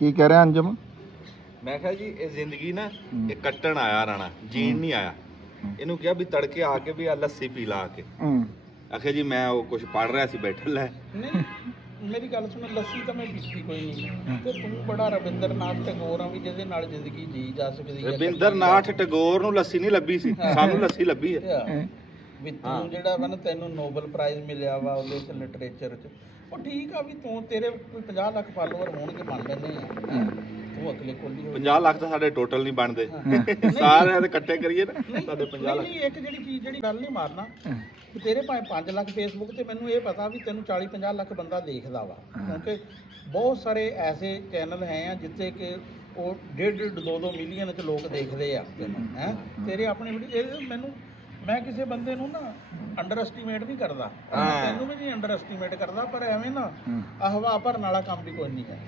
ਕੀ ਕਹਿ ਰਿਹਾ ਅੰਜਮ? ਮੈਂ ਕਿਹਾ ਜੀ ਇਹ ਜ਼ਿੰਦਗੀ ਨਾ ਇਹ ਕੱਟਣ ਆਇਆ ਰਾਣਾ, ਜੀਣ ਨਹੀਂ ਆਇਆ। ਇਹਨੂੰ ਕਿਹਾ ਵੀ ਤੜਕੇ ਆ ਕੇ ਵੀ ਆ ਲੱਸੀ ਪੀ ਲਾ ਕੇ। ਆਖਿਆ ਜੀ ਮੈਂ ਉਹ ਕੁਝ ਪੜ ਰਿਹਾ ਸੀ ਬੈਠਾ ਲੈ। ਨਹੀਂ ਮੇਰੀ ਗੱਲ ਸੁਣ, ਲੱਸੀ ਤਾਂ ਮੈਂ ਪੀਤੀ ਕੋਈ ਨਹੀਂ ਤੇ ਤੂੰ ਬੜਾ ਰਵਿੰਦਰਨਾਥ ਟੈਗੋਰ ਆ ਵੀ ਜਿਹਦੇ ਨਾਲ ਜ਼ਿੰਦਗੀ ਜੀ ਜਾ ਸਕਦੀ ਹੈ। ਰਵਿੰਦਰਨਾਥ ਟੈਗੋਰ ਨੂੰ ਲੱਸੀ ਨਹੀਂ ਲੱਭੀ ਸੀ, ਸਾਨੂੰ ਲੱਸੀ ਲੱਭੀ ਹੈ। ਵੀ ਤੂੰ ਜਿਹੜਾ ਵਾ ਨਾ ਤੈਨੂੰ ਨੋਬਲ ਪ੍ਰਾਈਜ਼ ਮਿਲਿਆ ਵਾ ਉਹਦੇ ਚ ਲਿਟਰੇਚਰ ਚ, ਉਹ ਠੀਕ ਆ ਵੀ ਤੂੰ ਤੇਰੇ ਕੋਈ 50 ਲੱਖ ਫਾਲੋਅਰ ਹੋਣਗੇ ਮੰਨ ਲੈਂਦੇ ਆ, ਤੂੰ ਅਗਲੇ ਕੋਲੀ 50 ਲੱਖ ਤਾਂ ਸਾਡੇ ਟੋਟਲ ਨਹੀਂ ਬਣਦੇ, ਸਾਰਿਆਂ ਦੇ ਇਕੱਠੇ ਕਰੀਏ ਨਾ ਸਾਡੇ 50 ਲੱਖ। ਇੱਕ ਜਿਹੜੀ ਚੀਜ਼ ਜਿਹੜੀ ਗੱਲ ਨਹੀਂ ਮਾਰਨਾ, ਤੇਰੇ ਭਾਵੇਂ 5 ਲੱਖ ਫੇਸਬੁੱਕ ਤੇ, ਮੈਨੂੰ ਇਹ ਪਤਾ ਵੀ ਤੈਨੂੰ 40-50 ਲੱਖ ਬੰਦਾ ਦੇਖਦਾ ਵਾ, ਕਿਉਂਕਿ ਬਹੁਤ ਸਾਰੇ ਐਸੇ ਚੈਨਲ ਹੈ ਆ ਜਿੱਥੇ ਕਿ ਉਹ 1.5-2 ਮਿਲੀਅਨ ਚ ਲੋਕ ਦੇਖਦੇ ਆ ਤੈਨੂੰ ਹੈ ਤੇਰੇ ਆਪਣੇ ਵੀਡੀਓ। ਮੈਨੂੰ ਮੈਂ ਕਿਸੇ ਬੰਦੇ ਨੂੰ ਨਾ ਅੰਡਰ ਐਸਟੀਮੇਟ ਨਹੀਂ ਕਰਦਾ, ਤੈਨੂੰ ਵੀ ਨਹੀਂ ਅੰਡਰ ਐਸਟੀਮੇਟ ਕਰਦਾ, ਪਰ ਐਵੇਂ ਨਾ ਹਵਾ ਭਰਨ ਵਾਲਾ ਕੰਮ ਵੀ ਕੋਈ ਨਹੀਂ ਹੈ।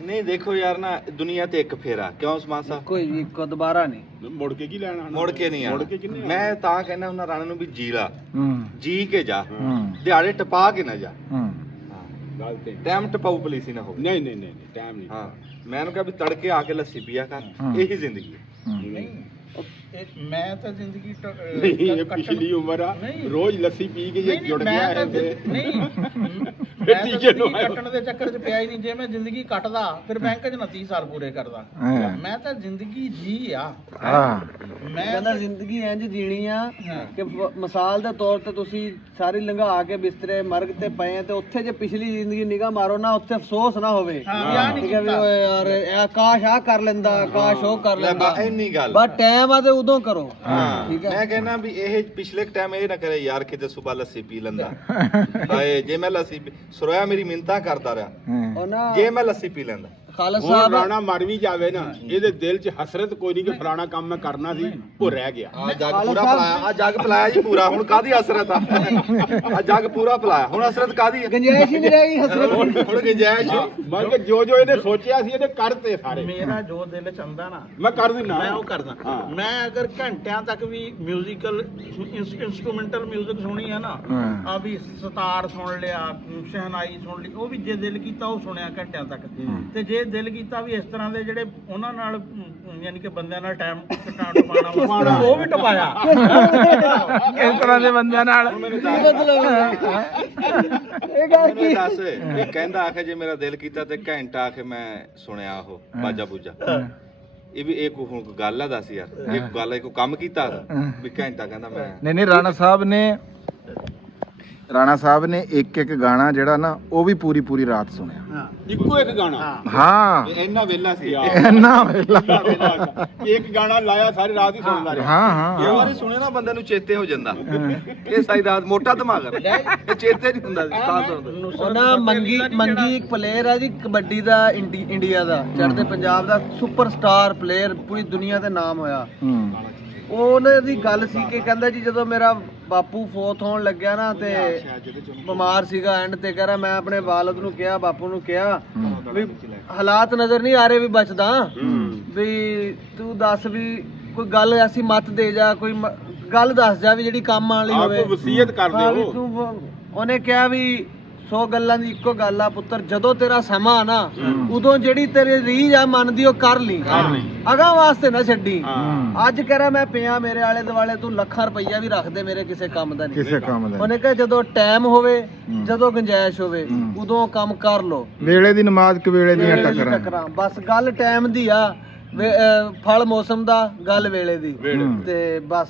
ਨਹੀਂ ਦੇਖੋ ਯਾਰ ਨਾ, ਦੁਨੀਆ ਤੇ ਇੱਕ ਫੇਰਾ ਕਿਉਂ ਸਮਾਨ ਸਾਹਿਬ, ਕੋਈ ਵੀ ਇੱਕੋ ਦੁਬਾਰਾ ਨਹੀਂ ਮੁੜ ਕੇ ਕੀ ਲੈਣਾ, ਮੁੜ ਕੇ ਨਹੀਂ ਆਣਾ। ਮੈਂ ਤਾਂ ਕਹਿੰਦਾ ਹੁੰਦਾ ਰਾਣਾ ਨੂੰ ਵੀ ਜੀ ਲਾ, ਜੀ ਕੇ ਜਾ, ਦਿਹਾੜੇ ਟਪਾ ਕੇ ਨਾ ਜਾ। ਗੱਲ ਤੇ ਟਾਈਮ ਟਪਾਊ ਪਲੀਸੀ ਨਾ ਹੋ। ਨਹੀਂ ਨਹੀਂ ਨਹੀਂ ਟਾਈਮ ਨਹੀਂ। ਹਾਂ ਮੈਂ ਉਹਨੂੰ ਕਿਹਾ ਵੀ ਤੜਕੇ ਆ ਕੇ ਲੱਸੀ ਪੀਆ ਕਰ, ਇਹੀ ਜ਼ਿੰਦਗੀ ਹੈ। ਨਹੀਂ ਮੈਂ ਤਾਂ ਜ਼ਿੰਦਗੀ ਨਹੀਂ, ਇਹ ਪਿਛਲੀ ਉਮਰ ਆ, ਰੋਜ਼ ਲੱਸੀ ਪੀ ਕੇ ਜੇ ਜੁੜ ਗਿਆ ਹੈ ਤੇ ਨਹੀਂ ਮੈਂ ਤਾਂ ਜ਼ਿੰਦਗੀ ਕੱਟਣ ਦੇ ਚੱਕਰ 'ਚ ਪਿਆ ਹੀ ਨਹੀਂ। ਜੇ ਮੈਂ ਜ਼ਿੰਦਗੀ ਕੱਟਦਾ ਫਿਰ ਬੈਂਕ 'ਚ ਨਾ 30 ਸਾਲ ਪੂਰੇ ਕਰਦਾ। ਮੈਂ ਤਾਂ ਜ਼ਿੰਦਗੀ ਜੀ ਆ। ਮੈਂ ਕਹਿੰਦਾ ਜ਼ਿੰਦਗੀ ਇੰਜ ਜੀਣੀ ਆ ਕਿ ਮਿਸਾਲ ਦੇ ਤੌਰ ਤੇ ਤੁਸੀਂ ਸਾਰੀ ਲੰਘਾ ਕੇ ਬਿਸਤਰੇ ਮਰਗ ਤੇ ਪਏ ਆ ਤੇ ਉੱਥੇ ਜੇ ਪਿਛਲੀ ਜ਼ਿੰਦਗੀ ਨਿਗਾਹ ਮਾਰੋ ਨਾ, ਉੱਥੇ ਅਫਸੋਸ ਨਾ ਹੋਵੇ ਠੀਕ ਹੈ ਵੀ ਓਏ ਯਾਰ ਇਹ ਕਾਸ਼ ਆ ਕਰ ਲੈਂਦਾ, ਕਾਸ਼ ਉਹ ਕਰ ਲੈਂਦਾ। ਇੰਨੀ ਗੱਲ ਬਸ ਟਾਈਮ ਆ ਤੇ ਉਦੋਂ ਕਰੋ। ਠੀਕ ਹੈ, ਮੈਂ ਕਹਿੰਦਾ ਵੀ ਇਹ ਪਿਛਲੇ ਟਾਈਮ ਇਹ ਨਾ ਕਰੇ ਯਾਰ ਕਿਤੇ ਸਵੇਰ ਲੱਸੀ ਪੀ ਲੈਂਦਾ। ਹਾਏ ਜੇ ਮੈਂ ਲੱਸੀ ਸਰੋਇਆ ਮੇਰੀ ਮਿੰਤਾ ਕਰਦਾ ਰਿਹਾ, ਜੇ ਮੈਂ ਲੱਸੀ ਪੀ ਲੈਂਦਾ। ਖਾਲਸਾ ਹੁਣ ਸਾਹਿਬ ਰਾਣਾ ਮਰ ਵੀ ਜਾਵੇ ਨਾ, ਇਹਦੇ ਦਿਲ 'ਚ ਹਸਰਤ ਕੋਈ ਨਹੀਂ ਕਿ ਫਲਾਣਾ ਕੰਮ ਮੈਂ ਕਰਨਾ ਸੀ, ਉਹ ਰਹਿ ਗਿਆ। ਆ ਜੱਗ ਪੂਰਾ ਪਲਾਇਆ, ਆ ਜੱਗ ਪਲਾਇਆ ਜੀ ਪੂਰਾ। ਹੁਣ ਕਾਦੀ ਹਸਰਤ ਆ? ਆ ਜੱਗ ਪੂਰਾ ਪਲਾਇਆ, ਹੁਣ ਹਸਰਤ ਕਾਦੀ ਹੈ? ਗੁੰਜਾਇਸ਼ ਹੀ ਨਹੀਂ ਰਹਿ ਗਈ ਹਸਰਤ। ਹੁਣ ਗੁੰਜਾਇਸ਼ ਮਤਲਬ ਕਿ ਜੋ ਇਹਨੇ ਸੋਚਿਆ ਸੀ ਇਹਨੇ ਕਰਤੇ ਸਾਰੇ। ਮੇਰਾ ਜੋ ਦਿਲ ਚ ਆਉਂਦਾ ਨਾ ਮੈਂ ਕਰ ਦਿੰਦਾ, ਮੈਂ ਉਹ ਕਰਦਾ। ਮੈਂ ਅਗਰ ਘੰਟਿਆਂ ਤੱਕ ਵੀ ਮਿਊਜ਼ੀਕਲ ਇੰਸਟਰੂਮੈਂਟਲ ਮਿਊਜ਼ਿਕ ਸੁਣੀ ਹੈ ਨਾ, ਆ ਵੀ ਸਤਾਰ ਸੁਣ ਲਿਆ, ਸ਼ਹਿਨਾਈ ਸੁਣ ਲਈ, ਉਹ ਵੀ ਜੇ ਦਿਲ ਕੀਤਾ ਉਹ ਸੁਣਿਆ ਘੰਟਿਆਂ ਤੱਕ। ਤੇ ਜੇ ਦਿਲ ਕੀਤਾ ਵੀ ਇਸ ਤਰ੍ਹਾਂ ਦੇ ਜਿਹੜੇ ਉਹਨਾਂ ਨਾਲ ਯਾਨੀ ਕਿ ਬੰਦਿਆਂ ਨਾਲ ਟਾਈਮ ਟਪਾਉਣਾ, ਉਹ ਵੀ ਟਪਾਇਆ। ਇਸ ਤਰ੍ਹਾਂ ਦੇ ਬੰਦਿਆਂ ਨਾਲ ਇਹ ਗੱਲ ਕੀ ਦੱਸ। ਇਹ ਕਹਿੰਦਾ ਆਖੇ ਜੇ ਮੇਰਾ ਦਿਲ ਕੀਤਾ ਤੇ ਘੰਟਾ ਆਖੇ ਮੈਂ ਸੁਣਿਆ ਉਹ ਬਾਜਾ ਬੂਜਾ। ਇਹ ਵੀ ਇਹ ਕੋਈ ਗੱਲ ਆ? ਦੱਸ ਯਾਰ, ਇਹ ਗੱਲ ਹੈ ਕੋਈ ਕੰਮ ਕੀਤਾ ਵੀ ਘੰਟਾ ਕਹਿੰਦਾ ਮੈਂ। ਨਹੀਂ ਰਾਣਾ ਸਾਹਿਬ ਨੇ ਇੱਕ ਗਾਣਾ ਜਿਹੜਾ ਨਾ ਉਹ ਵੀ ਪੂਰੀ ਰਾਤ ਸੁਣਿਆ। ਇੱਕੋ ਇੱਕ ਗਾਣਾ। ਹਾਂ ਇੰਨਾ ਵੇਲਾ ਸੀ, ਇੰਨਾ ਵੇਲਾ। ਇੱਕ ਗਾਣਾ ਲਾਇਆ ਸਾਰੀ ਰਾਤ ਹੀ ਸੁਣਦਾ ਰਿਹਾ। ਹਾਂ ਇਹ ਵਾਰੀ ਸੁਣੇ ਨਾ ਬੰਦੇ ਨੂੰ ਚੇਤੇ ਹੋ ਜਾਂਦਾ। ਇਹ ਸਾਰੀ ਰਾਤ ਮੋਟਾ ਦਿਮਾਗ ਹੈ, ਇਹ ਚੇਤੇ ਨਹੀਂ ਹੁੰਦਾ ਸੀ ਤਾਂ ਸੁਣਦਾ। ਉਹਨਾਂ ਮੰਗੀ ਇੱਕ ਪਲੇਅਰ ਆ ਜੀ ਕਬੱਡੀ ਦਾ, ਇੰਡੀਆ ਦਾ, ਚੜ੍ਹਦੇ ਪੰਜਾਬ ਦਾ ਸੁਪਰਸਟਾਰ ਪਲੇਅਰ, ਪੂਰੀ ਦੁਨੀਆ ਤੇ ਨਾਮ ਹੋਇਆ। ਉਹਨਾਂ ਦੀ ਗੱਲ ਸੀ ਕਿ ਕਹਿੰਦਾ ਜੀ ਜਦੋਂ ਮੇਰਾ ਬਾਪੂ ਫੋਤ ਹੋਣ ਲੱਗਿਆ ਨਾ ਤੇ ਬਿਮਾਰ ਸੀਗਾ, ਐਂਡ ਤੇ ਕਹਿ ਰਿਹਾ ਮੈਂ ਆਪਣੇ ਵਾਲਦ ਨੂੰ ਕਿਹਾ, ਬਾਪੂ ਨੂੰ ਕਿਹਾ ਵੀ ਹਾਲਾਤ ਨਜ਼ਰ ਨਹੀਂ ਆ ਰਹੇ ਵੀ ਬਚਦਾ, ਵੀ ਤੂੰ ਦੱਸ ਵੀ ਕੋਈ ਗੱਲ ਐਸੀ ਮਤ ਦੇ ਜਾ, ਕੋਈ ਗੱਲ ਦੱਸ ਜਾ ਵੀ ਜਿਹੜੀ ਕੰਮ ਆਉਣ ਲਈ ਹੋਵੇ, ਵਸੀਅਤ ਕਰ ਦਿਓ। ਤੂੰ ਉਹਨੇ ਕਿਹਾ ਵੀ 100 ਗੱਲਾਂ ਦੀ ਇੱਕੋ ਗੱਲ ਆ ਪੁੱਤਰ, ਜਦੋਂ ਤੇਰਾ ਸਮਾਂ ਆ ਨਾ ਉਦੋਂ ਜਿਹੜੀ ਤੇਰੀ ਰੀਝ ਆ ਮਨ ਦੀ ਉਹ ਕਰ ਲਈ, ਅਗਾਂਹ ਵਾਸਤੇ ਨਾ ਛੱਡੀ। ਅੱਜ ਕਹਿ ਰਿਹਾ ਮੈਂ ਪਿਆ ਮੇਰੇ ਆਲੇ ਦੁਆਲੇ, ਤੂੰ ਲੱਖਾਂ ਰੁਪਈਆ ਵੀ ਰੱਖ ਦੇ, ਮੇਰੇ ਕਿਸੇ ਕੰਮ ਦਾ ਨਹੀਂ। ਉਹਨੇ ਕਿਹਾ ਜਦੋਂ ਟਾਈਮ ਹੋਵੇ, ਜਦੋਂ ਗੁੰਜਾਇਸ਼ ਹੋਵੇ, ਉਦੋਂ ਕੰਮ ਕਰ ਲੋ। ਵੇਲੇ ਦੀ ਨਮਾਜ਼ ਕਵੇਲੇ ਦੀਆਂ ਟੱਕਰਾਂ, ਬਸ ਗੱਲ ਟਾਈਮ ਦੀ ਆ, ਫਲ ਮੌਸਮ ਦਾ, ਗੱਲ ਵੇਲੇ ਦੀ। ਤੇ ਬਸ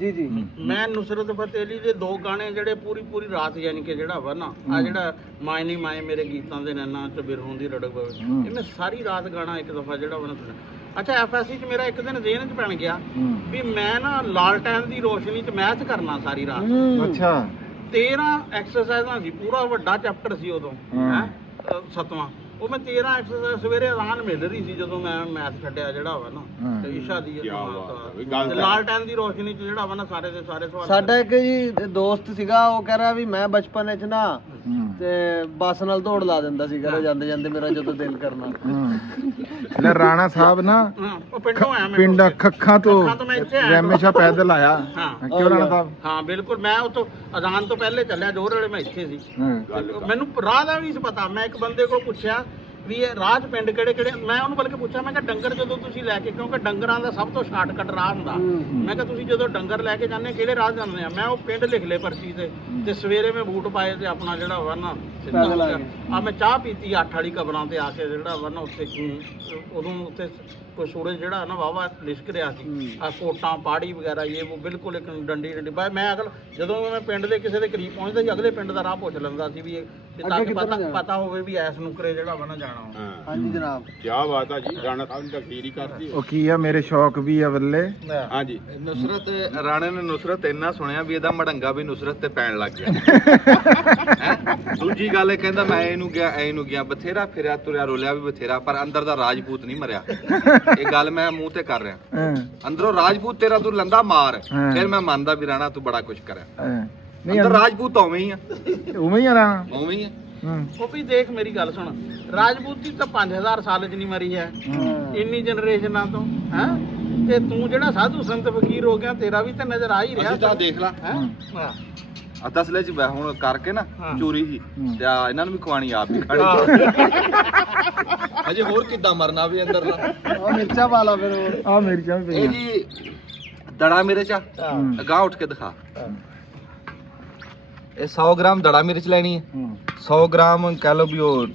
ਜੀ ਮੈਂ ਨੁਸਰਤ ਫਤਿਹ ਅਲੀ ਦੇ 2 ਗਾਣੇ ਜਿਹੜੇ ਪੂਰੀ ਰਾਤ ਯਾਨੀ ਕਿ ਜਿਹੜਾ ਵਾ ਨਾ, ਆ ਜਿਹੜਾ ਮਾਏ ਨੀ ਮਾਏ ਮੇਰੇ ਗੀਤਾਂ ਦੇ ਨੈਣਾ ਚ ਬਿਰਹੋਂ ਦੀ ਰੜਕ ਪਵੇ, ਇਹ ਮੈਂ ਸਾਰੀ ਰਾਤ ਗਾਣਾ ਇੱਕ ਦਫਾ ਜਿਹੜਾ ਵਾ ਨਾ ਸੁਣਿਆ। ਅੱਛਾ ਐਫਐਸਸੀ ਚ ਮੇਰਾ ਇੱਕ ਦਿਨ ਜ਼ਿਹਨ ਚ ਬਣ ਗਿਆ ਵੀ ਮੈਂ ਨਾ ਲਾਲਟੈਨ ਦੀ ਰੋਸ਼ਨੀ ਚ ਮੈਥ ਕਰਨਾ ਸਾਰੀ ਰਾਤ। ਅੱਛਾ 13 ਐਕਸਰਸਾਈਜ਼ਾਂ ਸੀ, ਪੂਰਾ ਵੱਡਾ ਚੈਪਟਰ ਸੀ ਉਦੋਂ, ਹੈ 7ਵਾਂ। ਉਹ ਮੈਂ 13 ਐਕਸਰਸਾਈਜ਼ ਸਵੇਰੇ ਆਰਾਮ ਮਿਲ ਰਹੀ ਸੀ ਜਦੋਂ ਮੈਂ ਮੈਥ ਛੱਡਿਆ ਜਿਹੜਾ ਵਾ ਨਾ, ਤੇ ਇਸ਼ਾ ਦੀ ਲਾਲਟੈਨ ਦੀ ਰੋਸ਼ਨੀ ਚ ਜਿਹੜਾ ਵਾ ਨਾ ਸਾਰੇ ਦੇ ਸਾਰੇ ਸਵਾਲ। ਸਾਡਾ ਇੱਕ ਜੀ ਦੋਸਤ ਸੀਗਾ, ਉਹ ਕਹਿ ਰਿਹਾ ਵੀ ਮੈਂ ਬਚਪਨ ਵਿੱਚ ਨਾ ਤੇ ਬੱਸ ਨਾਲ ਦੌੜ ਲਾ ਦਿੰਦਾ ਸੀ ਘਰੇ ਜਾਂਦੇ ਜਾਂਦੇ ਮੇਰਾ ਜਦੋਂ ਦਿਲ ਕਰਨਾ। ਲੈ ਰਾਣਾ ਸਾਹਿਬ ਨਾ ਹਾਂ ਉਹ ਪਿੰਡੋਂ ਆਇਆ ਮੈਂ ਪਿੰਡ ਖੱਖਾਂ ਤੋਂ ਮੈਂ ਇੱਥੇ ਆਇਆ ਹਮੇਸ਼ਾ ਪੈਦਲ ਆਇਆ। ਹਾਂ। ਕਿਉਂ ਰਾਣਾ ਸਾਹਿਬ? ਹਾਂ ਬਿਲਕੁਲ, ਮੈਂ ਉਤੋਂ ਅਜ਼ਾਨ ਤੋਂ ਪਹਿਲੇ ਚੱਲਿਆ, ਜੋਰ ਵੇਲੇ ਮੈਂ ਇੱਥੇ ਸੀ। ਹਾਂ। ਮੈਨੂੰ ਰਾਹ ਦਾ ਵੀ ਨਹੀਂ ਸੀ ਪਤਾ। ਮੈਂ ਇੱਕ ਬੰਦੇ ਕੋਲ ਪੁੱਛਿਆ ਵੀ ਇਹ ਰਾਹ 'ਚ ਪਿੰਡ ਕਿਹੜੇ ਕਿਹੜੇ, ਮੈਂ ਉਹਨੂੰ ਬਲਕਿ ਪੁੱਛਿਆ, ਮੈਂ ਕਿਹਾ ਡੰਗਰ ਜਦੋਂ ਤੁਸੀਂ ਲੈ ਕੇ, ਕਿਉਂਕਿ ਡੰਗਰਾਂ ਦਾ ਸਭ ਤੋਂ ਸ਼ਾਰਟਕਟ ਰਾਹ ਹੁੰਦਾ, ਮੈਂ ਕਿਹਾ ਤੁਸੀਂ ਜਦੋਂ ਡੰਗਰ ਲੈ ਕੇ ਜਾਂਦੇ ਕਿਹੜੇ ਰਾਹ ਜਾਂਦੇ ਆ? ਮੈਂ ਉਹ ਪਿੰਡ ਲਿਖ ਲਏ ਪਰਚੀ ਤੇ ਸਵੇਰੇ ਮੈਂ ਬੂਟ ਪਾਏ ਤੇ ਆਪਣਾ ਜਿਹੜਾ ਵਾ ਨਾ ਪੈਦਲ ਆ ਮੈਂ ਚਾਹ ਪੀਤੀ 8 ਵਾਲੀ ਕਬਰਾਂ ਤੇ ਆ ਕੇ, ਜਿਹੜਾ ਵਾ ਨਾ ਉੱਥੇ ਉਦੋਂ ਉੱਥੇ ਕੋਈ ਸੂਰਜ ਜਿਹੜਾ ਨਾ ਵਾਵਾ ਲਿਸ਼ਕ ਰਿਹਾ ਸੀ, ਆ ਕੋਟਾਂ ਪਾੜੀ ਵਗੈਰਾ ਇਹ ਉਹ ਬਿਲਕੁਲ ਇੱਕ ਡੰਡੀ ਮੈਂ ਅਗਲ ਜਦੋਂ ਮੈਂ ਪਿੰਡ ਦੇ ਕਿਸੇ ਦੇ ਕਰੀਬ ਪਹੁੰਚਦਾ ਸੀ ਅਗਲੇ ਪਿੰਡ ਦਾ ਰਾਹ ਪੁੱਛ ਲੈਂਦਾ ਸੀ ਵੀ ਇਹ ਤਾਂ ਕਿ ਪਤਾ ਹੋਵੇ ਵੀ ਐਸ ਨੁਕਰੇ ਜਿਹੜਾ ਵਾ ਨਾ ਜਾਣਾ। ਹਾਂਜੀ ਜਨਾਬ, ਕੀ ਬਾਤ ਆ ਜੀ, ਰਾਣਾ ਸਾਹਿਬ ਦੀ ਤਕਰੀਰ ਹੀ ਕਰਦੀ ਉਹ ਕੀ ਆ, ਮੇਰੇ ਸ਼ੌਕ ਵੀ ਆ ਬੱਲੇ। ਹਾਂਜੀ। ਨੁਸਰਤ ਰਾਣੇ ਨੇ ਨੁਸਰਤ ਇੰਨਾ ਸੁਣਿਆ ਵੀ ਇਹਦਾ ਮੜੰਗਾ ਵੀ ਨੁਸਰਤ ਤੇ ਪੈਣ ਲੱਗ ਗਿਆ। ਹੈਂ? ਦੂਜੀ ਗੱਲ ਇਹ ਕਹਿੰਦਾ ਮੈਂ ਇਹਨੂੰ ਗਿਆ ਬਥੇਰਾ ਫਿਰਿਆ ਤੁਰਿਆ ਰੋਲਿਆ ਵੀ ਬਥੇਰਾ, ਪਰ ਅੰਦਰ ਦਾ ਰਾਜਪੂਤ ਨਹੀਂ ਮਰਿਆ। ਇਹ ਗੱਲ ਮੈਂ ਮੂੰਹ ਤੇ ਕਰ ਰਿਹਾ, ਅੰਦਰੋਂ ਰਾਜਪੂਤ ਤੇਰਾ ਤੂੰ ਲੰਦਾ ਮਾਰ, ਫਿਰ ਮੈਂ ਮੰਨਦਾ ਵੀ ਰਾਣਾ ਤੂੰ ਬੜਾ ਕੁਝ ਕਰਿਆ। ਅੰਦਰ ਰਾਜਪੂਤ ਉਵੇਂ ਹੀ ਆ, ਉਵੇਂ ਹੀ ਆ ਰਾਣਾ, ਉਵੇਂ ਹੀ ਆ। ਉਹ ਵੀ ਦੇਖ ਮੇਰੀ ਗੱਲ ਸੁਣ, ਰਾਜਪੂਤੀ ਤਾਂ 5000 ਸਾਲ ਚ ਨਹੀਂ ਮਰੀ ਹੈ ਇੰਨੀ ਜਨਰੇਸ਼ਨਾਂ ਤੋਂ, ਹੈ ਤੇ ਤੂੰ ਜਿਹੜਾ ਸਾਧੂ ਸੰਤ ਫਕੀਰ ਹੋ ਗਿਆ, ਤੇਰਾ ਵੀ ਤਾਂ ਨਜ਼ਰ ਆ ਹੀ ਰਿਹਾ। ਅਸੀਂ ਤਾਂ ਦੇਖ ਲਾ ਹੈ ਤਸਲੇ ਚ ਹੁਣ ਕਰਕੇ ਨਾ ਚੋਰੀ ਹੀ ਤੇ ਇਹਨਾਂ ਨੂੰ ਵੀ ਖਵਾਣੀ ਆਪ ਵੀ ਖਾਣੀ। ਅਜੇ ਹੋਰ ਕਿੱਦਾਂ ਮਰਨਾ ਵੀ ਅੰਦਰ ਦਾ। ਆ ਮਿਰਚਾਂ ਪਾ ਲਾ ਫਿਰ। ਆ ਮਿਰਚਾਂ ਵੀ ਇਹ ਪਈਆਂ। ਜੀ ਦੜਾ ਮਿਰਚ ਆ, ਅਗਾਂਹ ਉੱਠ ਕੇ ਦਿਖਾ। ਇਹ 100 ਗ੍ਰਾਮ ਦੜਾ ਮਿਰਚ ਲੈਣੀ ਹੈ, 100 ਗ੍ਰਾਮ ਕਹਿ ਲਓ ਵੀ ਉਹ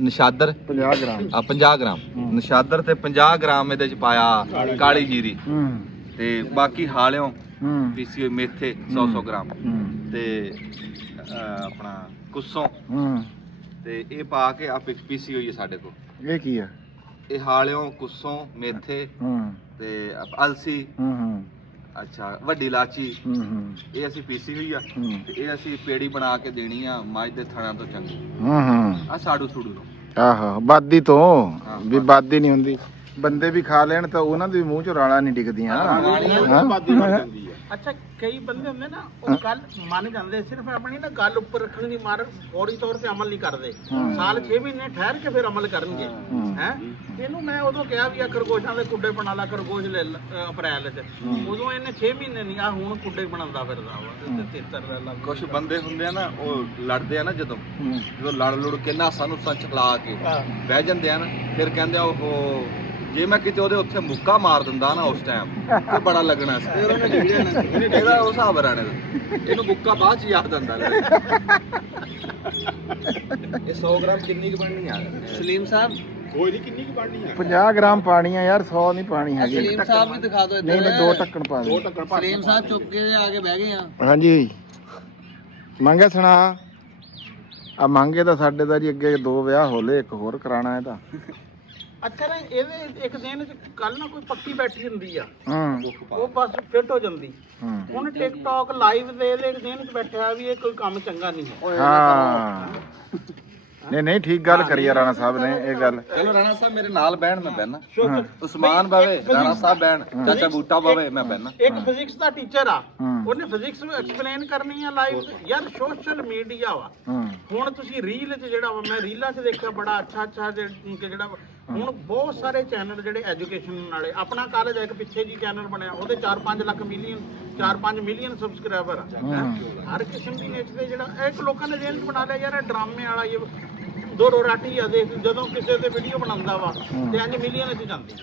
ਨਿਸ਼ਾਦਰ 50 ਗ੍ਰਾਮ, 50 ਗ੍ਰਾਮ ਨਿਸ਼ਾਦਰ ਤੇ 50 ਗ੍ਰਾਮ ਇਹਦੇ ਚ ਪਾਇਆ ਕਾਲੀ ਜੀਰੀ ਤੇ ਬਾਕੀ ਹਾਲਿਓ ਪੀਸੀ ਹੋਈ ਮੇਥੇ 100 ਗ੍ਰਾਮ ਤੇ ਆਪਣਾ ਕੁੱਸੋਂ ਤੇ ਇਹ ਪਾ ਕੇ ਆ ਪੀਸੀ ਹੋਈ ਹੈ ਸਾਡੇ ਕੋਲ। ਇਹ ਕੀ ਆ? ਇਹ ਹਾਲਿਓ ਕੁੱਸੋਂ ਮੇਥੇ ਤੇ ਅਲਸੀ, ਅੱਛਾ ਵੱਡੀ ਇਲਾਚੀ, ਇਹ ਅਸੀਂ ਪੀਸੀ ਹੋਈ ਆ ਤੇ ਇਹ ਅਸੀਂ ਪੇੜੀ ਬਣਾ ਕੇ ਦੇਣੀ ਆ ਮੱਝ ਦੇ ਥਣਾਂ ਤੋਂ ਚੰਗੀ। ਆ ਸਾੜੂ ਸੂੜੂ ਨੂੰ ਆਹੋ ਬਾਦੀ ਤੋਂ ਵੀ ਬਾਦੀ ਨਹੀਂ ਹੁੰਦੀ, ਬੰਦੇ ਵੀ ਖਾ ਲੈਣ ਤਾਂ ਉਹਨਾਂ ਦੇ ਮੂੰਹ ਚ ਰਾਲਾ ਨਹੀਂ ਡਿੱਗਦੀਆਂ। ਬਾਦੀ ਬਣ ਜਾਂਦੀ ਹੈ। ਅੱਛਾ ਕਈ ਬੰਦੇ ਹੁੰਦੇ ਨਾ ਉਹ ਗੱਲ ਮੰਨ ਜਾਂਦੇ, ਸਿਰਫ ਆਪਣੀ ਨਾ ਗੱਲ ਉੱਪਰ ਰੱਖਣ ਦੀ ਮਾਰ ਫੌਰੀ ਤੌਰ ਤੇ ਅਮਲ ਨਹੀਂ ਕਰਦੇ, ਸਾਲ 6 ਮਹੀਨੇ ਠਹਿਰ ਕੇ ਫਿਰ ਅਮਲ ਕਰਨਗੇ। ਹੈ ਇਹਨੂੰ ਮੈਂ ਉਦੋਂ ਕਿਹਾ ਵੀ ਆ ਖਰਗੋਸ਼ਾਂ ਦੇ ਕੁੱਡੇ ਬਣਾ ਲਾ, ਖਰਗੋਸ਼ ਲੈ ਅਪ੍ਰੈਲ ਚ, ਉਦੋਂ ਇਹਨੇ 6 ਮਹੀਨੇ ਨਹੀਂ, ਆ ਹੁਣ ਕੁੱਡੇ ਬਣਾਉਂਦਾ ਫਿਰਦਾ ਵਾ ਤੇ 73 ਲੱਗ। ਕੁਛ ਬੰਦੇ ਹੁੰਦੇ ਆ ਨਾ ਉਹ ਲੜਦੇ ਆ ਨਾ, ਜਦੋਂ ਲੜ ਲੁੜ ਕੇ ਨਾ ਸਾਨੂੰ ਸੱਚ ਲਾ ਕੇ ਬਹਿ ਜਾਂਦੇ ਆ ਨਾ, ਫਿਰ ਕਹਿੰਦੇ ਆ ਉਹ ਜੇ ਮੈਂ ਕਿਤੇ ਉਹਦੇ ਉੱਥੇ ਮੁੱਕਾ ਮਾਰ ਦਿੰਦਾ ਨਾ ਉਸ ਟਾਈਮ ਤੇ ਬੜਾ ਲੱਗਣਾ ਸੀ। ਫਿਰ ਉਹਨੇ ਨਿਕਲਿਆ ਨਾ, ਇਹਦਾ ਉਹ ਹਿਸਾਬ ਰਾਣੇ ਦਾ, ਇਹਨੂੰ ਮੁੱਕਾ ਬਾਅਦ ਚ ਯਾਦ ਆਉਂਦਾ। ਇਹ 100 ਗ੍ਰਾਮ ਕਿੰਨੀ ਕੁ ਬਣਨੀ ਆ ਸਲੀਮ ਸਾਹਿਬ? ਕੋਈ ਨਹੀਂ, ਕਿੰਨੀ ਕੁ ਬਣਨੀ ਆ? 50 ਗ੍ਰਾਮ ਪਾਣੀ ਆ ਯਾਰ, 100 ਨਹੀਂ ਪਾਣੀ ਹੈਗੀ। ਸਲੀਮ ਸਾਹਿਬ ਵੀ ਦਿਖਾ ਦਿਓ ਨਹੀਂ ਨਹੀਂ, 2 ਢੱਕਣ ਪਾ ਦੇ। ਸਲੀਮ ਸਾਹਿਬ ਚੁੱਕ ਕੇ ਆ ਕੇ ਬਹਿ ਗਏ ਆ। ਹਾਂਜੀ ਮੰਗੇ ਸੁਣਾ। ਆ ਮੰਗੇ ਤਾਂ ਸਾਡੇ ਦਾ ਜੀ ਅੱਗੇ 2 ਵਿਆਹ ਹੋਲੇ, ਇੱਕ ਹੋਰ ਕਰਾਣਾ ਇਹਦਾ। ਅੱਛਾ ਨਾ ਇਹਦੇ ਇੱਕ ਦਿਨ ਚ ਕੱਲ ਨਾ ਕੋਈ ਪੱਕੀ ਬੈਠੀ ਹੁੰਦੀ ਆ, ਹੂੰ ਉਹ ਬਸ ਫਿੱਟ ਹੋ ਜਾਂਦੀ। ਹੁਣ ਟਿਕਟੌਕ ਲਾਈਵ ਦੇ ਇਹਦੇ ਇੱਕ ਦਿਨ ਚ ਬੈਠਿਆ ਵੀ ਇਹ ਕੋਈ ਕੰਮ ਚੰਗਾ ਨਹੀਂ ਹੈ। ਹਾਂ ਨਹੀਂ ਨਹੀਂ, ਠੀਕ ਗੱਲ ਕਰੀ ਆ ਰਾਣਾ ਸਾਹਿਬ ਨੇ ਇਹ ਗੱਲ। ਚਲੋ ਰਾਣਾ ਸਾਹਿਬ ਮੇਰੇ ਨਾਲ ਬਹਿਣ, ਮੈਂ ਬਹਿਣਾ। ਸੋਚ ਉਸਮਾਨ ਬਾਵੇ, ਰਾਣਾ ਸਾਹਿਬ ਬਹਿਣ, ਚਾਚਾ ਬੂਟਾ ਬਾਵੇ, ਮੈਂ ਬਹਿਣਾ। ਇੱਕ ਫਿਜ਼ਿਕਸ ਦਾ ਟੀਚਰ ਆ, ਉਹਨੇ ਫਿਜ਼ਿਕਸ ਨੂੰ ਐਕਸਪਲੇਨ ਕਰਨੀ ਆ ਲਾਈਵ ਤੇ। ਯਾਰ ਸੋਸ਼ਲ ਮੀਡੀਆ ਵਾ, ਹੁਣ ਤੁਸੀਂ ਰੀਲ 'ਚ ਜਿਹੜਾ ਵਾ, ਮੈਂ ਰੀਲਾਂ 'ਚ ਦੇਖਿਆ ਬੜਾ ਅੱਛਾ ਜਿਹੜਾ ਹੁਣ ਬਹੁਤ ਸਾਰੇ ਚੈਨਲ ਜਿਹੜੇ ਐਜੂਕੇਸ਼ਨ ਵਾਲੇ, ਆਪਣਾ ਕਾਲਜ ਇੱਕ ਪਿੱਛੇ ਜੀ ਚੈਨਲ ਬਣਿਆ, ਉਹਦੇ 4-5 ਮਿਲੀਅਨ ਸਬਸਕ੍ਰਾਈਬਰ ਆ। ਹਰ ਕਿਸਮ ਦੀ ਨਿੱਚ ਦੇ ਜਿਹੜਾ ਇੱਕ ਲੋਕਾਂ ਨੇ ਰੀਲ 'ਚ ਬਣਾ ਲਿਆ ਯਾਰ, ਡਰਾਮੇ ਵਾਲਾ ਇਹ ਦੋ ਰੋਟੀ ਆ ਦੇਖ, ਜਦੋਂ ਕਿਸੇ ਤੇ ਵੀਡੀਓ ਬਣਾਉਂਦਾ ਵਾ ਤੇ ਇੰਜ ਮਿਲੀਅਨ 'ਚ ਜਾਂਦੀ ਹੈ।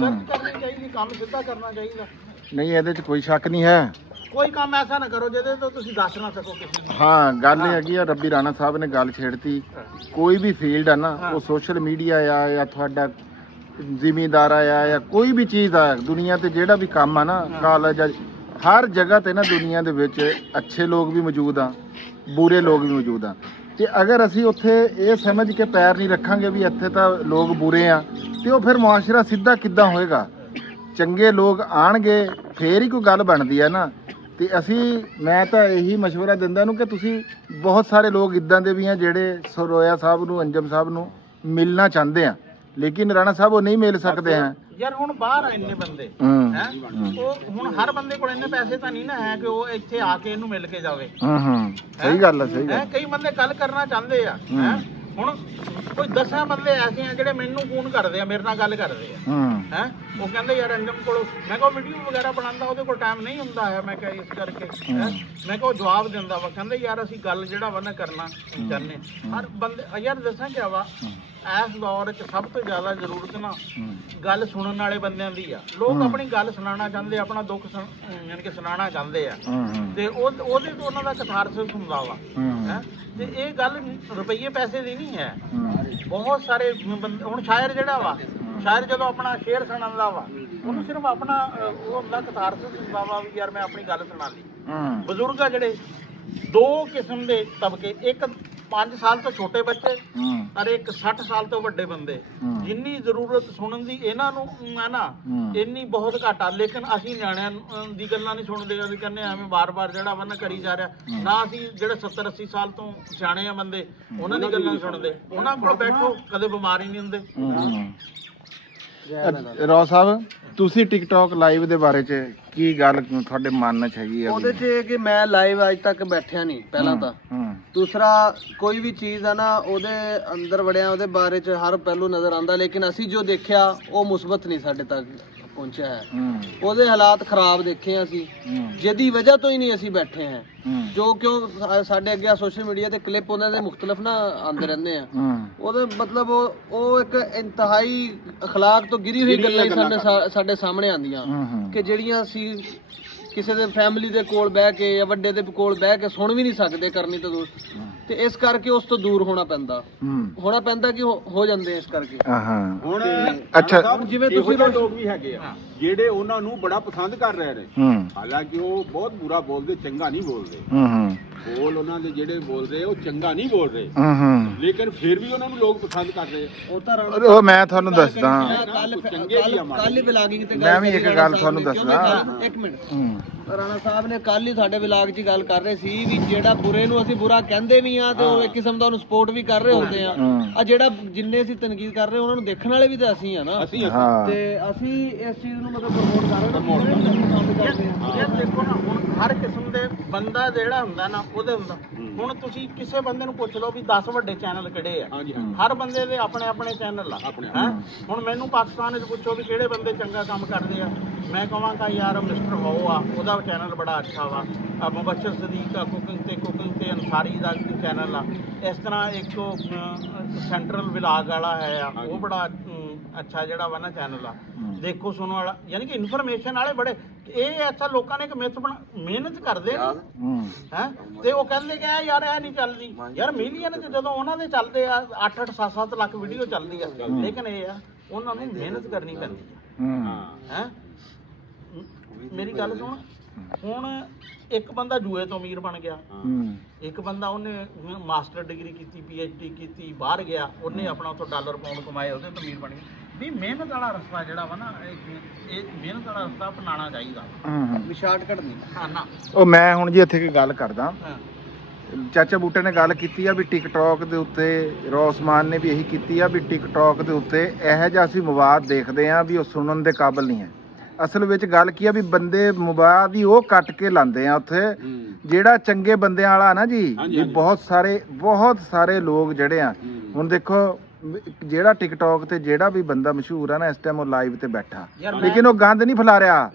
ਸਰਚ ਕਰਨੀ ਚਾਹੀਦੀ, ਕੰਮ ਸਿੱਧਾ ਕਰਨਾ ਚਾਹੀਦਾ। ਨਹੀਂ ਇਹਦੇ 'ਚ ਕੋਈ ਸ਼ੱਕ ਨਹੀਂ ਹੈ। ਕੋਈ ਕੰਮ ਐਸਾ ਨਾ ਕਰੋ ਜਿਹਦੇ ਤੋਂ ਤੁਸੀਂ ਦੱਸ ਨਾ ਸਕੋ ਕਿਸੇ ਨੂੰ। ਹਾਂ ਗੱਲ ਇਹ ਹੈਗੀ ਆ, ਰੱਬੀ ਰਾਣਾ ਸਾਹਿਬ ਨੇ ਗੱਲ ਛੇੜਤੀ। ਕੋਈ ਵੀ ਫੀਲਡ ਆ ਨਾ, ਉਹ ਸੋਸ਼ਲ ਮੀਡੀਆ ਆ ਜਾਂ ਤੁਹਾਡਾ ਜ਼ਿਮੀਂਦਾਰ ਆ ਜਾਂ ਕੋਈ ਵੀ ਚੀਜ਼ ਆ ਦੁਨੀਆ ਤੇ, ਜਿਹੜਾ ਵੀ ਕੰਮ ਆ ਨਾ, ਕਾਲਜ ਆ, ਹਰ ਜਗ੍ਹਾ ਤੇ ਨਾ ਦੁਨੀਆ ਦੇ ਵਿੱਚ ਅੱਛੇ ਲੋਕ ਵੀ ਮੌਜੂਦ ਆ, ਬੁਰੇ ਲੋਕ ਵੀ ਮੌਜੂਦ ਆ। ਤੇ ਅਗਰ ਅਸੀਂ ਉੱਥੇ ਇਹ ਸਮਝ ਕੇ ਪੈਰ ਨਹੀਂ ਰੱਖਾਂਗੇ ਵੀ ਇੱਥੇ ਤਾਂ ਲੋਕ ਬੁਰੇ ਆ, ਤੇ ਉਹ ਫਿਰ ਮੁਆਸ਼ਰਾ ਸਿੱਧਾ ਕਿੱਦਾਂ ਹੋਏਗਾ? ਚੰਗੇ ਲੋਕ ਆਣਗੇ ਫੇਰ ਹੀ ਕੋਈ ਗੱਲ ਬਣਦੀ ਆ ਨਾ। ਤੇ ਮੈਂ ਤਾਂ ਇਹੀ ਮਸ਼ਵਰਾ ਦਿੰਦਾ ਨੂੰ ਕਿ ਤੁਸੀਂ, ਬਹੁਤ ਸਾਰੇ ਲੋਕ ਇਦਾਂ ਦੇ ਵੀ ਆ ਜਿਹੜੇ ਸਰੋਇਆ ਸਾਹਿਬ ਨੂੰ, ਅੰਜਮ ਸਾਹਿਬ ਨੂੰ ਮਿਲਣਾ ਚਾਹੁੰਦੇ ਆ, ਲੇਕਿਨ ਰਾਣਾ ਸਾਹਿਬ ਉਹ ਨਹੀਂ ਮਿਲ ਸਕਦੇ ਆ। ਯਾਰ ਹੁਣ ਬਾਹਰ ਆ ਇੰਨੇ ਬੰਦੇ, ਹੈਂ? ਉਹ ਹੁਣ ਹਰ ਬੰਦੇ ਕੋਲ ਇੰਨੇ ਪੈਸੇ ਤਾਂ ਨਹੀਂ ਨਾ ਹੈ ਕਿ ਉਹ ਇੱਥੇ ਆ ਕੇ ਇਹਨੂੰ ਮਿਲ ਕੇ ਜਾਵੇ। ਸਹੀ ਗੱਲ ਹੈ, ਸਹੀ ਗੱਲ। ਕਈ ਬੰਦੇ ਗੱਲ ਕਰਨਾ ਚਾਹੁੰਦੇ ਆ ਹੈਂ? ਹੁਣ ਕੋਈ 10 ਬੰਦੇ ਐਸੇ ਆ ਜਿਹੜੇ ਮੈਨੂੰ ਫੋਨ ਕਰਦੇ ਆ, ਮੇਰੇ ਨਾਲ ਗੱਲ ਕਰਦੇ ਆ ਹੈ। ਉਹ ਕਹਿੰਦੇ ਯਾਰ ਅੰਜਮ ਕੋਲ, ਮੈਂ ਕਿਹਾ ਵੀਡੀਓ ਵਗੈਰਾ ਬਣਾਉਂਦਾ, ਉਹਦੇ ਕੋਲ ਟਾਈਮ ਨਹੀਂ ਹੁੰਦਾ ਹੈ। ਮੈਂ ਕਿਹਾ ਇਸ ਕਰਕੇ ਹੈਂ? ਮੈਂ ਕਿਹਾ ਉਹ ਜਵਾਬ ਦਿੰਦਾ ਵਾ, ਕਹਿੰਦੇ ਯਾਰ ਅਸੀਂ ਗੱਲ ਜਿਹੜਾ ਵਾ ਨਾ ਕਰਨਾ ਚਾਹੁੰਦੇ ਹਰ ਬੰਦੇ। ਯਾਰ ਦੱਸਾਂ ਕਿਆ ਵਾ, ਇਸ ਦੌਰ 'ਚ ਸਭ ਤੋਂ ਜ਼ਿਆਦਾ ਜ਼ਰੂਰਤ ਨਾ ਗੱਲ ਸੁਣਨ ਵਾਲੇ ਬੰਦਿਆਂ ਦੀ ਆ। ਲੋਕ ਆਪਣੀ ਗੱਲ ਸੁਣਾਉਣਾ ਚਾਹੁੰਦੇ, ਆਪਣਾ ਦੁੱਖ ਯਾਨੀ ਕਿ ਸੁਣਾਉਣਾ ਚਾਹੁੰਦੇ ਆ, ਤੇ ਉਹਦੇ ਤੋਂ ਉਹਨਾਂ ਦਾ ਕਥਾਰਸਿਸ ਹੁੰਦਾ ਵਾ ਹੈ। ਤੇ ਇਹ ਗੱਲ ਰੁਪਈਏ ਪੈਸੇ ਦੀ ਨਹੀਂ ਹੈ। ਬਹੁਤ ਸਾਰੇ ਬੰਦੇ, ਹੁਣ ਸ਼ਾਇਰ ਜਿਹੜਾ ਵਾ, ਸ਼ਾਇਰ ਜਦੋਂ ਆਪਣਾ ਸ਼ੇਰ ਸੁਣਾਉਂਦਾ ਵਾ, ਉਹਨੂੰ ਸਿਰਫ ਆਪਣਾ ਉਹ ਹੁੰਦਾ ਕਥਾਰਸਿਸ ਹੁੰਦਾ ਵਾ ਵੀ ਯਾਰ ਮੈਂ ਆਪਣੀ ਗੱਲ ਸੁਣਾ ਲਈ। ਬਜ਼ੁਰਗ ਆ ਜਿਹੜੇ, ਦੋ ਕਿਸਮ ਦੇ ਤਬਕੇ, ਇੱਕ 5 ਸਾਲ ਤੋਂ ਛੋਟੇ ਬੱਚੇ ਔਰ ਇੱਕ 60 ਸਾਲ ਤੋਂ ਵੱਡੇ ਬੰਦੇ। ਜਿੰਨੀ ਜ਼ਰੂਰਤ ਸੁਣਨ ਦੀ ਇਹਨਾਂ ਨੂੰ ਹੈ ਨਾ, ਇੰਨੀ ਬਹੁਤ ਘੱਟ ਆ। ਲੇਕਿਨ ਅਸੀਂ ਨਿਆਣਿਆਂ ਦੀ ਗੱਲਾਂ ਨਹੀਂ ਸੁਣਦੇ, ਅਸੀਂ ਕਹਿੰਦੇ ਐਵੇਂ ਵਾਰ-ਵਾਰ ਜਿਹੜਾ ਵਾ ਨਾ ਕਰੀ ਜਾ ਰਿਹਾ ਨਾ। ਅਸੀਂ ਜਿਹੜੇ 70-80 ਸਾਲ ਤੋਂ ਸਿਆਣੇ ਆ ਬੰਦੇ, ਉਹਨਾਂ ਦੀ ਗੱਲਾਂ ਨਹੀਂ ਸੁਣਦੇ। ਉਹਨਾਂ ਕੋਲ ਬੈਠੋ, ਕਦੇ ਬਿਮਾਰ ਹੀ ਨਹੀਂ ਹੁੰਦੇ। ਰੌ ਸਾਹਿਬ, ਤੁਸੀਂ ਟਿਕਟੌਕ ਲਾਈਵ ਦੇ ਬਾਰੇ 'ਚ ਕੀ ਗੱਲ ਤੁਹਾਡੇ ਮਨ 'ਚ ਹੈਗੀ ਆ? ਉਹਦੇ 'ਚ ਇਹ ਕਿ ਮੈਂ ਲਾਈਵ ਅੱਜ ਤੱਕ ਬੈਠਿਆ ਨਹੀਂ ਪਹਿਲਾਂ ਤਾਂ। ਦੂਸਰਾ, ਕੋਈ ਵੀ ਚੀਜ਼ ਆ ਨਾ ਉਹਦੇ ਅੰਦਰ ਵੜਿਆ ਉਹਦੇ ਬਾਰੇ 'ਚ ਹਰ ਪਹਿਲੂ ਨਜ਼ਰ ਆਉਂਦਾ, ਲੇਕਿਨ ਅਸੀਂ ਜੋ ਦੇਖਿਆ ਉਹ ਮੁਸਬਤ ਨਹੀਂ ਸਾਡੇ ਤੱਕ ਪਹੁੰਚਿਆ ਹੈ। ਉਹਦੇ ਹਾਲਾਤ ਖਰਾਬ ਦੇਖੇ ਅਸੀਂ, ਜਿਹਦੀ ਵਜ੍ਹਾ ਤੋਂ ਹੀ ਨਹੀਂ ਅਸੀਂ ਬੈਠੇ ਹਾਂ। ਜੋ ਕਿਉਂ ਸਾਡੇ ਅੱਗੇ ਸੋਸ਼ਲ ਮੀਡੀਆ ਤੇ ਕਲਿੱਪ ਉਹਨਾਂ ਦੇ ਮੁਖਤਲਿਫ ਨਾ ਆਉਂਦੇ ਰਹਿੰਦੇ ਆ, ਉਹਦੇ ਮਤਲਬ ਉਹ ਇੱਕ ਇੰਤਹਾਈ ਅਖਲਾਕ ਤੋਂ ਗਿਰੀ ਹੋਈ ਗੱਲਾਂ ਹੀ ਸਾਡੇ ਸਾਹਮਣੇ ਆਉਂਦੀਆਂ ਕਿ ਜਿਹੜੀਆਂ ਅਸੀਂ ਕਿਸੇ ਦੇ ਫੈਮਿਲੀ ਦੇ ਕੋਲ ਬਹਿ ਕੇ ਜਾਂ ਵੱਡੇ ਦੇ ਕੋਲ ਬਹਿ ਕੇ ਸੁਣ ਵੀ ਨਹੀਂ ਸਕਦੇ, ਕਰਨੀ ਤਾਂ ਦੂਰ। ਤੇ ਇਸ ਕਰਕੇ ਉਸ ਤੋਂ ਦੂਰ ਹੋਣਾ ਪੈਂਦਾ ਕਿ ਹੋ ਜਾਂਦੇ ਇਸ ਕਰਕੇ। ਹੁਣ ਅੱਛਾ, ਜਿਵੇਂ ਤੁਸੀਂ ਲੋਕ ਵੀ ਹੈਗੇ ਆ ਜਿਹੜੇ ਉਹਨਾਂ ਨੂੰ ਬੜਾ ਪਸੰਦ ਕਰ ਰਹੇ ਨੇ, ਹਾਲਾਂਕਿ ਉਹ ਬਹੁਤ ਬੁਰਾ ਬੋਲਦੇ, ਚੰਗਾ ਨਹੀਂ ਬੋਲਦੇ। ਬੋਲ ਉਹਨਾਂ ਦੇ ਜਿਹੜੇ ਬੋਲ ਰਹੇ ਉਹ ਚੰਗਾ ਨਹੀਂ ਬੋਲ ਰਹੇ, ਲੇਕਿਨ ਫਿਰ ਵੀ ਉਹਨਾਂ ਨੂੰ ਲੋਕ ਪਸੰਦ ਕਰ ਰਹੇ। ਉਹ ਮੈਂ ਤੁਹਾਨੂੰ ਦੱਸਦਾ, ਕੱਲ ਹੀ ਵਲੌਗਿੰਗ ਤੇ ਮੈਂ ਵੀ ਇੱਕ ਗੱਲ ਤੁਹਾਨੂੰ ਦੱਸਦਾ। ਇੱਕ ਮਿੰਟ, ਰਾਣਾ ਸਾਹਿਬ ਨੇ ਕੱਲ ਹੀ ਸਾਡੇ ਵਲੌਗ 'ਚ ਗੱਲ ਕਰ ਰਹੇ ਸੀ ਵੀ ਜਿਹੜਾ ਬੁਰੇ ਨੂੰ ਅਸੀਂ ਬੁਰਾ ਕਹਿੰਦੇ ਵੀ ਆ ਤੇ ਉਹ ਇੱਕ ਕਿਸਮ ਦਾ ਉਹਨੂੰ ਸਪੋਰਟ ਵੀ ਕਰ ਰਹੇ ਹੁੰਦੇ ਆ। ਆ ਜਿਹੜਾ ਜਿੰਨੇ ਅਸੀਂ ਤਨਕੀਦ ਕਰ ਰਹੇ ਉਹਨਾਂ ਨੂੰ ਦੇਖਣ ਵਾਲੇ ਵੀ ਤਾਂ ਅਸੀਂ ਆ ਨਾ, ਤੇ ਅਸੀਂ ਇਸ ਚੀਜ਼ ਨੂੰ ਮਤਲਬ ਪ੍ਰਮੋਟ ਕਰ ਰਹੇ ਹਾਂ। ਯਾਰ ਦੇਖੋ ਨਾ, ਹੁਣ ਹਰ ਕਿਸਮ ਦੇ ਬੰਦਾ ਜਿਹੜਾ ਹੁੰਦਾ ਨਾ ਉਹਦੇ ਹੁੰਦਾ। ਹੁਣ ਤੁਸੀਂ ਕਿਸੇ ਬੰਦੇ ਨੂੰ ਪੁੱਛ ਲਓ ਵੀ 10 ਵੱਡੇ ਚੈਨਲ ਕਿਹੜੇ ਆ, ਹਰ ਬੰਦੇ ਦੇ ਆਪਣੇ ਆਪਣੇ ਚੈਨਲ ਆ ਹੈਂ। ਹੁਣ ਮੈਨੂੰ ਪਾਕਿਸਤਾਨ ਵਿੱਚ ਪੁੱਛੋ ਵੀ ਕਿਹੜੇ ਬੰਦੇ ਚੰਗਾ ਕੰਮ ਕਰਦੇ ਆ, ਮੈਂ ਕਹਾਂਗਾ ਯਾਰ ਮਿਸਟਰ ਹੋ ਆ, ਉਹਦਾ ਚੈਨਲ ਬੜਾ ਅੱਛਾ ਵਾ। ਮੁਬਸ਼ਰ ਸਦੀਕ ਕੁਕਿੰਗ ਤੇ ਅਨਸਾਰੀ ਦਾ ਚੈਨਲ ਆ। ਇਸ ਤਰ੍ਹਾਂ ਇੱਕ ਸੈਂਟਰਲ ਵਿਲਾਗ ਵਾਲਾ ਹੈ ਆ, ਉਹ ਬੜਾ ਅੱਛਾ ਜਿਹੜਾ ਵਾ ਨਾ ਚੈਨਲ ਆ। ਦੇਖੋ ਸੁਣੋ ਵਾਲਾ, ਯਾਨੀ ਕਿ ਇਨਫੋਰਮੇਸ਼ਨ ਵਾਲੇ ਬੜੇ। ਇਹ ਅੱਛਾ ਲੋਕਾਂ ਨੇ ਇੱਕ ਮਿੱਥ ਮਿਹਨਤ ਕਰਦੇ ਨੇ ਹੈ, ਤੇ ਉਹ ਕਹਿੰਦੇ ਕਿ ਯਾਰ ਇਹ ਨਹੀਂ ਚੱਲਦੀ। ਯਾਰ ਮਿਲੀਅਨ ਤੇ ਜਦੋਂ ਉਹਨਾਂ ਦੇ ਚੱਲਦੇ ਆ 8-8 7-7 ਲੱਖ ਵੀਡੀਓ ਚੱਲਦੀ ਆ, ਲੇਕਿਨ ਇਹ ਆ ਉਹਨਾਂ ਨੂੰ ਮਿਹਨਤ ਕਰਨੀ ਪੈਂਦੀ ਹੈ। ਮੇਰੀ ਗੱਲ ਸੁਣ, ਹੁਣ ਇੱਕ ਬੰਦਾ ਜੂਏ ਤੋਂ ਅਮੀਰ ਬਣ ਗਿਆ, ਇੱਕ ਬੰਦਾ ਉਹਨੇ ਮਾਸਟਰ ਡਿਗਰੀ ਕੀਤੀ, PhD ਕੀਤੀ, ਬਾਹਰ ਗਿਆ, ਉਹਨੇ ਆਪਣਾ ਉੱਥੋਂ ਡਾਲਰ ਪਾਉਂਡ ਕਮਾਏ, ਉਹਦੇ ਤੋਂ ਅਮੀਰ ਬਣ ਗਿਆ। ਵੀ ਮਿਹਨਤ ਵਾਲਾ ਰਸਤਾ ਜਿਹੜਾ ਵਾ ਨਾ, ਇਹ ਮਿਹਨਤ ਵਾਲਾ ਰਸਤਾ ਅਪਣਾਉਣਾ ਚਾਹੀਦਾ, ਵੀ ਸ਼ਾਰਟਕਟ ਨਹੀਂ। ਹਾਂ ਨਾ, ਉਹ ਮੈਂ ਹੁਣ ਜੀ ਇੱਥੇ ਕੀ ਗੱਲ ਕਰਦਾ। ਚਾਚਾ ਬੂਟੇ ਨੇ ਗੱਲ ਕੀਤੀ ਆ ਵੀ ਟਿਕਟੌਕ ਦੇ ਉੱਤੇ, ਰੋਸਮਾਨ ਨੇ ਵੀ ਇਹੀ ਕੀਤੀ ਆ ਵੀ ਟਿਕਟੌਕ ਦੇ ਉੱਤੇ ਇਹੋ ਜਿਹਾ ਅਸੀਂ ਮਵਾਦ ਦੇਖਦੇ ਆ ਵੀ ਉਹ ਸੁਣਨ ਦੇ ਕਾਬਿਲ ਨਹੀਂ ਹੈ। ਅਸਲ ਵਿੱਚ ਗੱਲ ਕੀ ਆ ਵੀ ਬੰਦੇ ਮਵਾਦ ਹੀ ਉਹ ਕੱਟ ਕੇ ਲਾਉਂਦੇ ਆ ਉੱਥੇ, ਜਿਹੜਾ ਚੰਗੇ ਬੰਦਿਆਂ ਵਾਲਾ ਨਾ ਜੀ। ਵੀ ਬਹੁਤ ਸਾਰੇ ਲੋਕ ਜਿਹੜੇ ਆ, ਹੁਣ ਦੇਖੋ ਜਿਹੜਾ ਟਿਕਟੌਕ ਤੇ ਜਿਹੜਾ ਵੀ ਬੰਦਾ ਮਸ਼ਹੂਰ ਆ ਨਾ ਇਸ ਟਾਈਮ ਉਹ ਲਾਈਵ ਤੇ ਬੈਠਾ, ਲੇਕਿਨ ਉਹ ਗੰਦ ਨਹੀਂ ਫੈਲਾ ਰਿਹਾ।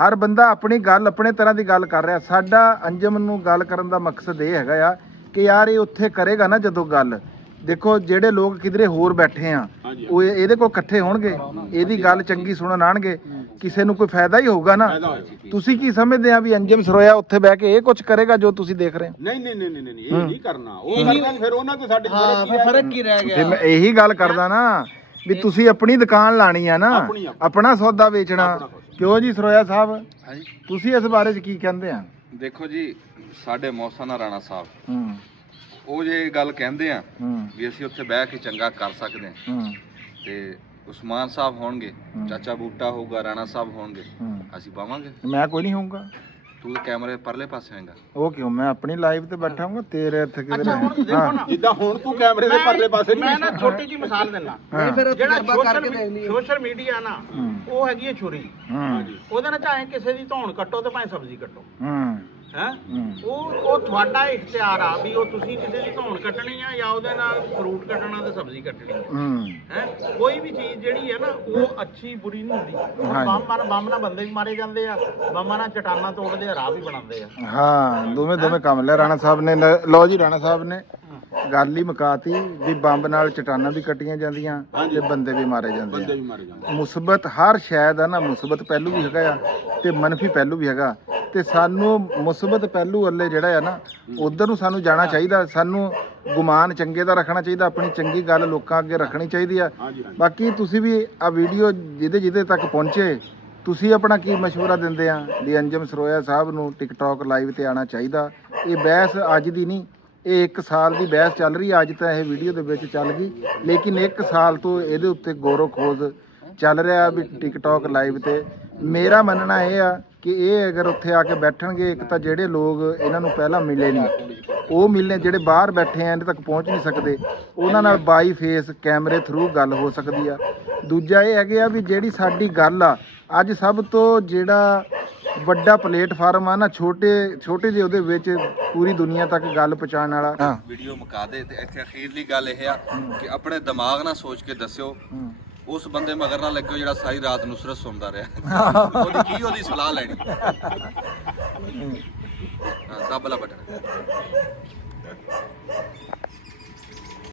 ਹਰ ਬੰਦਾ ਆਪਣੀ ਗੱਲ ਆਪਣੇ ਤਰ੍ਹਾਂ ਦੀ ਗੱਲ ਕਰ ਰਿਹਾ। ਸਾਡਾ ਅੰਜਮ ਨੂੰ ਗੱਲ ਕਰਨ ਦਾ ਮਕਸਦ ਇਹ ਹੈਗਾ ਆ ਕਿ ਯਾਰ ਇਹ ਉੱਥੇ ਕਰੇਗਾ ਨਾ ਜਦੋਂ ਗੱਲ, ਦੇਖੋ ਜਿਹੜੇ ਲੋਕ ਕਿਧਰੇ ਹੋਰ ਬੈਠੇ ਆ ਉਹ ਇਹਦੇ ਕੋਲ ਇਕੱਠੇ ਹੋਣਗੇ, ਇਹਦੀ ਗੱਲ ਚੰਗੀ ਸੁਣਨ ਆਣਗੇ, ਕਿਸੇ ਨੂੰ ਕੋਈ ਫਾਇਦਾ ਹੀ ਹੋਊਗਾ ਨਾ। ਤੁਸੀਂ ਕੀ ਸਮਝਦੇ ਆ ਵੀ ਅੰਜਮ ਸਰੋਇਆ ਉੱਥੇ ਬਹਿ ਕੇ ਇਹ ਕੁਝ ਕਰੇਗਾ ਜੋ ਤੁਸੀਂ ਦੇਖ ਰਹੇ ਹੋ? ਨਹੀਂ ਇਹ ਨਹੀਂ ਕਰਨਾ। ਉਹ ਕਰਨਾ ਫਿਰ ਉਹਨਾਂ ਤੇ ਸਾਡੇ ਫਰਕ ਕੀ ਰਹਿ ਗਿਆ? ਮੈਂ ਇਹੀ ਗੱਲ ਕਰਦਾ ਨਾ ਵੀ ਤੁਸੀਂ ਆਪਣੀ ਦੁਕਾਨ ਲਾਣੀ ਆ ਨਾ, ਆਪਣਾ ਸੌਦਾ ਵੇਚਣਾ। ਕਿਉਂ ਜੀ ਸਰੋਇਆ ਸਾਹਿਬ, ਤੁਸੀਂ ਇਸ ਬਾਰੇ 'ਚ ਕੀ ਕਹਿੰਦੇ ਆ? ਦੇਖੋ ਜੀ, ਸਾਡੇ ਮੌਸਾਨਾ ਰਾਣਾ ਸਾਹਿਬ ਉਹ ਜੇ ਗੱਲ ਕਹਿੰਦੇ ਆ ਵੀ ਅਸੀਂ ਉੱਥੇ ਬਹਿ ਕੇ ਚੰਗਾ ਕਰ ਸਕਦੇ ਹਾਂ, ਤੇ ਉਸਮਾਨ ਸਾਹਿਬ ਹੋਣਗੇ, ਚਾਚਾ ਬੂਟਾ ਹੋਊਗਾ, ਰਾਣਾ ਸਾਹਿਬ ਹੋਣਗੇ, ਅਸੀਂ ਪਾਵਾਂਗੇ। ਮੈਂ ਕੋਈ ਨਹੀਂ ਹੋਊਗਾ। ਤੂੰ ਕੈਮਰੇ ਪਰਲੇ ਪਾਸੇ ਹੋਏਗਾ। ਉਹ ਕਿਉਂ, ਮੈਂ ਆਪਣੀ ਲਾਈਵ ਤੇ ਬੈਠਾ ਹਾਂ, ਤੇਰੇ ਇੱਥੇ ਅੱਛਾ ਕਿਧਰ ਹੁਣ ਦੇਖੋ ਨਾ, ਜਿੱਦਾਂ ਹੁਣ ਤੂੰ ਕੈਮਰੇ ਦੇ ਪਰਲੇ ਪਾਸੇ ਮੈਂ ਨਾ ਛੋਟੀ ਜੀ ਮਿਸਾਲ ਦਿੰਦਾ। ਨਹੀਂ ਫਿਰ ਜਿਹੜਾ ਤਜਰਬਾ ਕਰਕੇ ਦੇਖ ਲਈਏ। ਸੋਸ਼ਲ ਮੀਡੀਆ ਨਾ ਉਹ ਹੈਗੀ ਹੈ ਛੁਰੀ। ਹੂੰ ਉਹਦੇ ਨਾਲ ਚਾਹੇ ਕਿਸੇ ਦੀ ਧੌਣ ਕੱਟੋ ਤੇ ਭਾਵੇਂ ਸਬਜ਼ੀ ਕੱਟੋ ਹੂੰ ਹੈ। ਉਹ ਤੁਹਾਡਾ ਇਖਤਿਆਰ ਆ ਵੀ ਉਹ ਤੁਸੀਂ ਕਿਸੇ ਦੀ ਧੌਣ ਕੱਟਣੀ ਆ ਜਾਂ ਉਹਦੇ ਨਾਲ ਫਰੂਟ ਕੱਟਣਾ ਤੇ ਸਬਜ਼ੀ ਕੱਟਣੀ ਹੂੰ ਹੈ। ਕੋਈ ਵੀ ਚੀਜ਼ ਜਿਹੜੀ ਹੈ ਨਾ ਉਹ ਅੱਛੀ ਬੁਰੀ ਨਹੀਂ ਹੁੰਦੀ। ਬੰਬ ਨਾਲ ਬੰਦੇ ਵੀ ਮਾਰੇ ਜਾਂਦੇ ਆ, ਬੰਬਾਂ ਨਾਲ ਚਟਾਨਾਂ ਤੋੜਦੇ ਆ, ਰਾਹ ਵੀ ਬਣਾਉਂਦੇ ਆ। ਹਾਂ ਦੋਵੇਂ ਕੰਮ ਲੈ ਰਾਣਾ ਸਾਹਿਬ ਨੇ। ਲਓ ਜੀ, ਰਾਣਾ ਸਾਹਿਬ ਨੇ ਗੱਲ ਹੀ ਮੁਕਾਤੀ ਵੀ ਬੰਬ ਨਾਲ ਚਟਾਨਾਂ ਵੀ ਕੱਟੀਆਂ ਜਾਂਦੀਆਂ ਤੇ ਬੰਦੇ ਵੀ ਮਾਰੇ ਜਾਂਦੇ ਬੰਦੇ ਵੀ ਮਾਰੇ ਜਾਂਦੇ। ਆ। ਮੁਸਬਤ ਹਰ ਸ਼ੈ ਦਾ ਨਾ ਮੁਸਬਤ ਪਹਿਲੂ ਵੀ ਹੈਗਾ ਆ ਤੇ ਮਨਫੀ ਪਹਿਲੂ ਵੀ ਹੈਗਾ, ਤੇ ਸਾਨੂੰ ਮੁਸਬਤ ਪਹਿਲੂ ਵੱਲੇ ਜਿਹੜਾ ਆ ਨਾ ਉਧਰ ਨੂੰ ਸਾਨੂੰ ਜਾਣਾ ਚਾਹੀਦਾ। ਸਾਨੂੰ ਗੁਮਾਨ ਚੰਗੇ ਦਾ ਰੱਖਣਾ ਚਾਹੀਦਾ, ਆਪਣੀ ਚੰਗੀ ਗੱਲ ਲੋਕਾਂ ਅੱਗੇ ਰੱਖਣੀ ਚਾਹੀਦੀ ਆ। ਬਾਕੀ ਤੁਸੀਂ ਵੀ ਆ ਵੀਡੀਓ ਜਿਹਦੇ ਤੱਕ ਪਹੁੰਚੇ, ਤੁਸੀਂ ਆਪਣਾ ਕੀ ਮਸ਼ਵਰਾ ਦਿੰਦੇ ਆ ਵੀ ਅੰਜਮ ਸਰੋਇਆ ਸਾਹਿਬ ਨੂੰ ਟਿਕਟੌਕ ਲਾਈਵ ਤੇ ਆਉਣਾ ਚਾਹੀਦਾ? ਇਹ ਬਹਿਸ ਅੱਜ ਦੀ ਨਹੀਂ, ਇਹ 1 ਸਾਲ ਦੀ ਬਹਿਸ ਚੱਲ ਰਹੀ। ਅੱਜ ਤਾਂ ਇਹ ਵੀਡੀਓ ਦੇ ਵਿੱਚ ਚੱਲ ਗਈ, ਲੇਕਿਨ 1 ਸਾਲ ਤੋਂ ਇਹਦੇ ਉੱਤੇ ਗੌਰੋ ਖੋਜ ਚੱਲ ਰਿਹਾ ਵੀ ਟਿਕਟੌਕ ਲਾਈਵ ਤੇ। ਮੇਰਾ ਮੰਨਣਾ ਇਹ ਆ ਕਿ ਇਹ ਅਗਰ ਉੱਥੇ ਆ ਕੇ ਬੈਠਣਗੇ, ਇੱਕ ਤਾਂ ਜਿਹੜੇ ਲੋਕ ਇਹਨਾਂ ਨੂੰ ਪਹਿਲਾਂ ਮਿਲੇ ਨਹੀਂ ਉਹ ਮਿਲਣੇ, ਜਿਹੜੇ ਬਾਹਰ ਬੈਠੇ ਆ ਇਹਦੇ ਤੱਕ ਪਹੁੰਚ ਨਹੀਂ ਸਕਦੇ, ਉਹਨਾਂ ਨਾਲ ਬਾਈ ਫੇਸ ਕੈਮਰੇ ਥਰੂ ਗੱਲ ਹੋ ਸਕਦੀ ਆ। ਦੂਜਾ ਇਹ ਹੈਗੇ ਆ ਵੀ ਜਿਹੜੀ ਸਾਡੀ ਗੱਲ ਆ, ਅੱਜ ਸਭ ਤੋਂ ਜਿਹੜਾ ਵੱਡਾ ਪਲੇਟਫਾਰਮ ਆ ਨਾ, ਛੋਟੇ ਜਿਹੇ ਉਹਦੇ ਵਿੱਚ ਪੂਰੀ ਦੁਨੀਆ ਤੱਕ ਗੱਲ ਪਹੁੰਚਾਉਣ ਵਾਲਾ। ਵੀਡੀਓ ਮੁਕਾ ਦੇ ਤੇ ਇੱਥੇ ਅਖੀਰਲੀ ਗੱਲ ਇਹ ਆ ਕਿ ਆਪਣੇ ਦਿਮਾਗ ਨਾਲ ਸੋਚ ਕੇ ਦੱਸਿਓ ਉਸ ਬੰਦੇ ਮਗਰ ਨਾ ਲੱਗਿਓ ਜਿਹੜਾ ਸਾਰੀ ਰਾਤ ਨੁਸਰਤ ਸੁਣਦਾ ਰਿਹਾ। ਉਹਦੀ ਸਲਾਹ ਲੈਣੀ। ਦਬਲਾ ਬਟਨ।